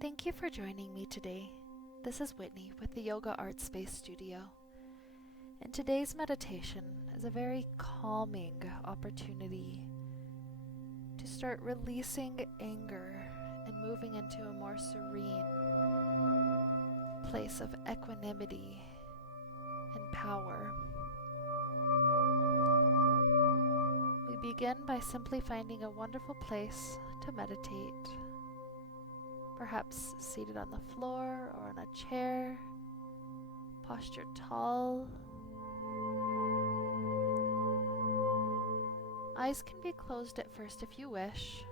Thank you for joining me today. This is Whitney with the Yoga Art Space Studio. And today's meditation is a very calming opportunity to start releasing anger and moving into a more serene place of equanimity and power. We begin by simply finding a wonderful place to meditate. Perhaps seated on the floor or on a chair, posture tall. Eyes can be closed at first if you wish.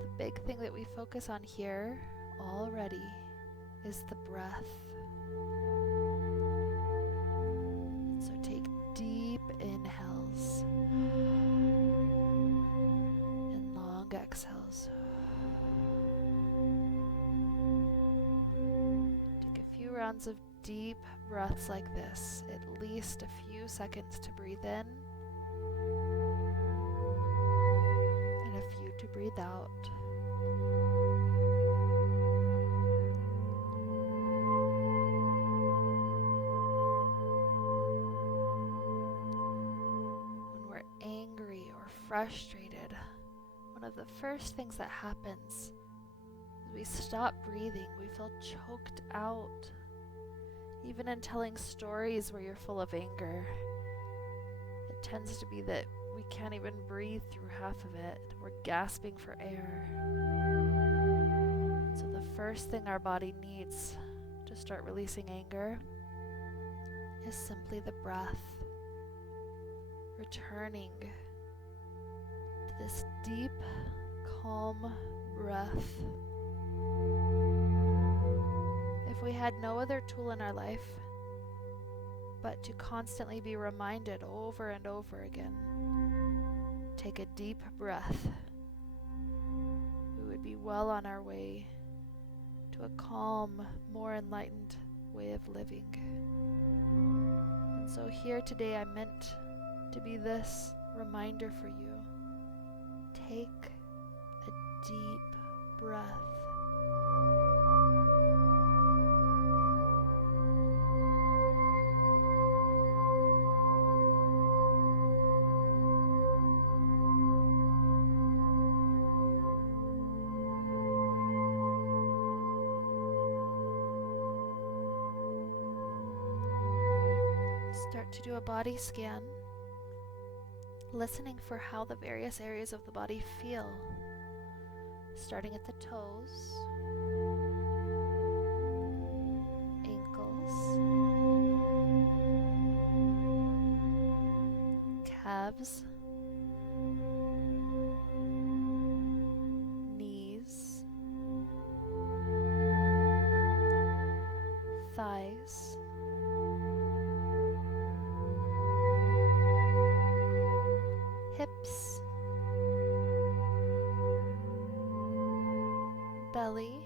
The big thing that we focus on here already is the breath. So take deep inhales. Exhales. Take a few rounds of deep breaths like this, at least a few seconds to breathe in and a few to breathe out. When we're angry or frustrated, one of the first things that happens is we stop breathing. We feel choked out. Even in telling stories where you're full of anger, it tends to be that we can't even breathe through half of it. We're gasping for air. So the first thing our body needs to start releasing anger is simply the breath, returning this deep, calm breath. If we had no other tool in our life but to constantly be reminded over and over again, take a deep breath, we would be well on our way to a calm, more enlightened way of living. And so here today I meant to be this reminder for you. Take a deep breath. Start to do a body scan, listening for how the various areas of the body feel, starting at the toes, ankles, calves, knees, thighs, hips, belly,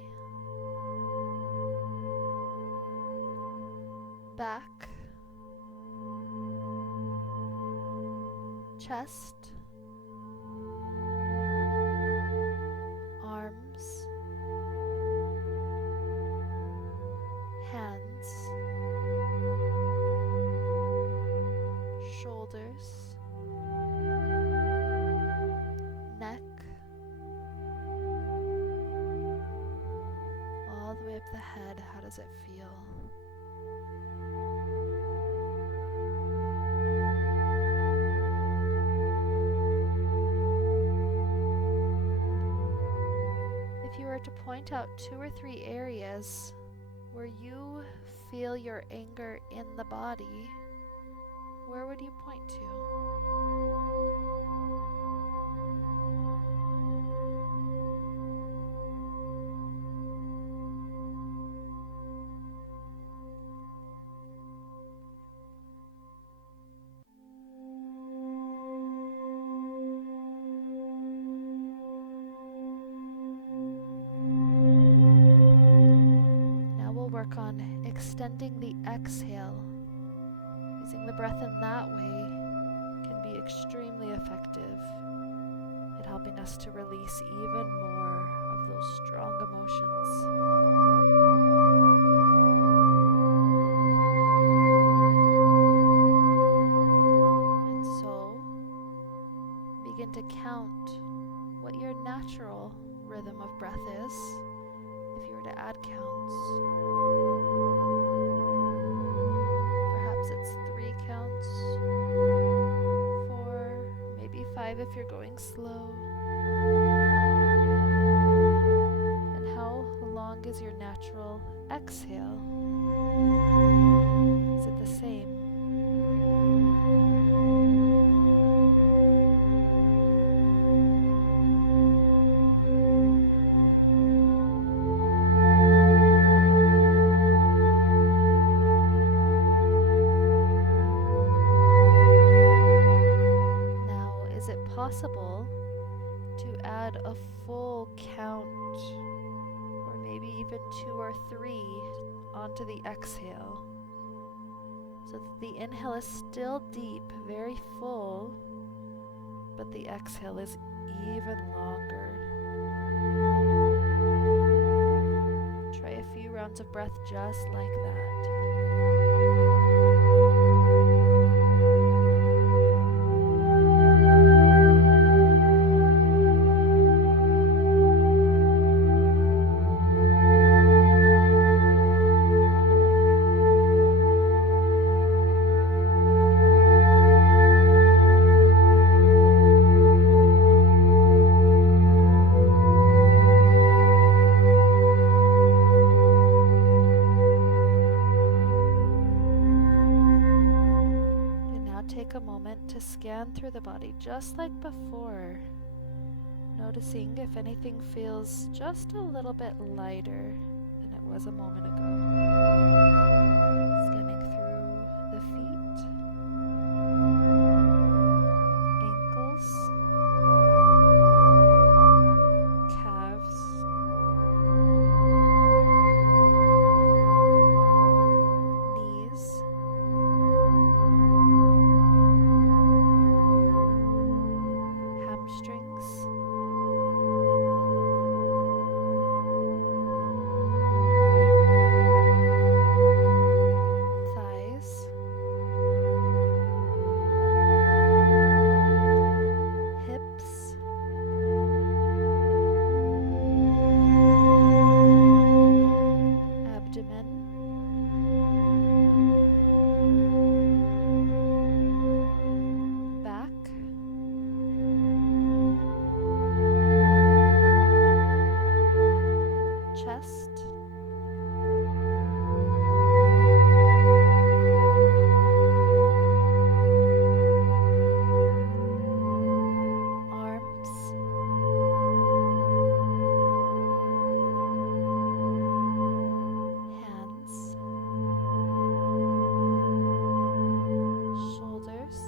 back, chest, arms, hands, shoulders, neck, all the way up the head. How does it feel? If you were to point out 2 or 3 areas where you feel your anger in the body, where would you point to? Work on extending the exhale. Using the breath in that way can be extremely effective at helping us to release even more of those strong emotions. And so, begin to count what your natural rhythm of breath is, if you were to add counts. Perhaps it's 3 counts, 4, maybe 5 if you're going slow. And how long is your natural exhale? Is it the same? Possible to add a full count, or maybe even 2 or 3 onto the exhale, so that the inhale is still deep, very full, but the exhale is even longer. Try a few rounds of breath just like that. Take a moment to scan through the body just like before, noticing if anything feels just a little bit lighter than it was a moment ago. Scanning through the feet, ankles, calves, knees, hamstrings, thighs, hips, abdomen, back, chest, arms, hands, shoulders,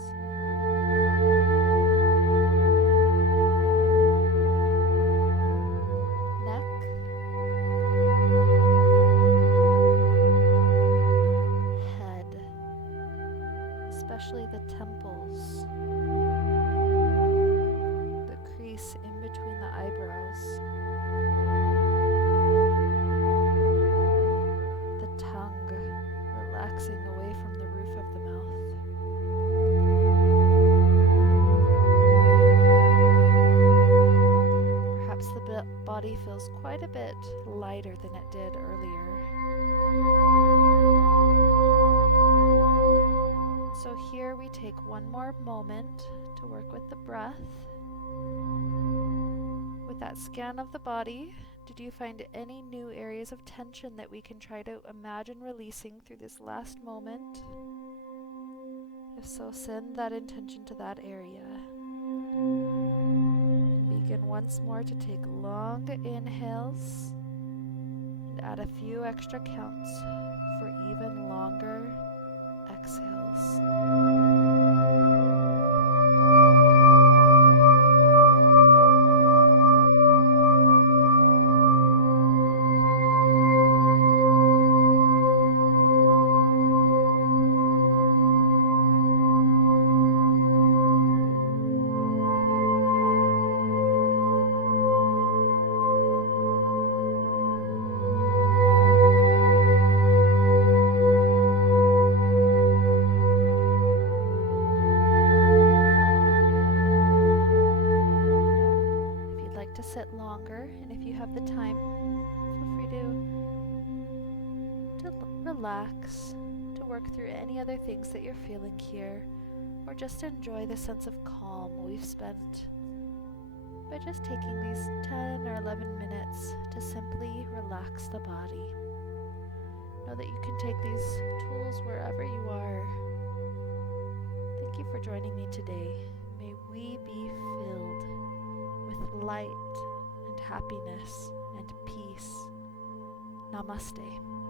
neck, head, especially the temples, the crease in between the eyebrows, the tongue relaxing away from the roof of the mouth. Perhaps the body feels quite a bit lighter than it did earlier. So here we take one more moment to work with the breath. With that scan of the body, did you find any new areas of tension that we can try to imagine releasing through this last moment? If so, send that intention to that area. And begin once more to take long inhales and add a few extra counts for even longer exhales. like to sit longer, and if you have the time, feel free to relax, to work through any other things that you're feeling here, or just enjoy the sense of calm we've spent by just taking these 10 or 11 minutes to simply relax the body. Know that you can take these tools wherever you are. Thank you for joining me today. May we be filled with light and happiness and peace. Namaste.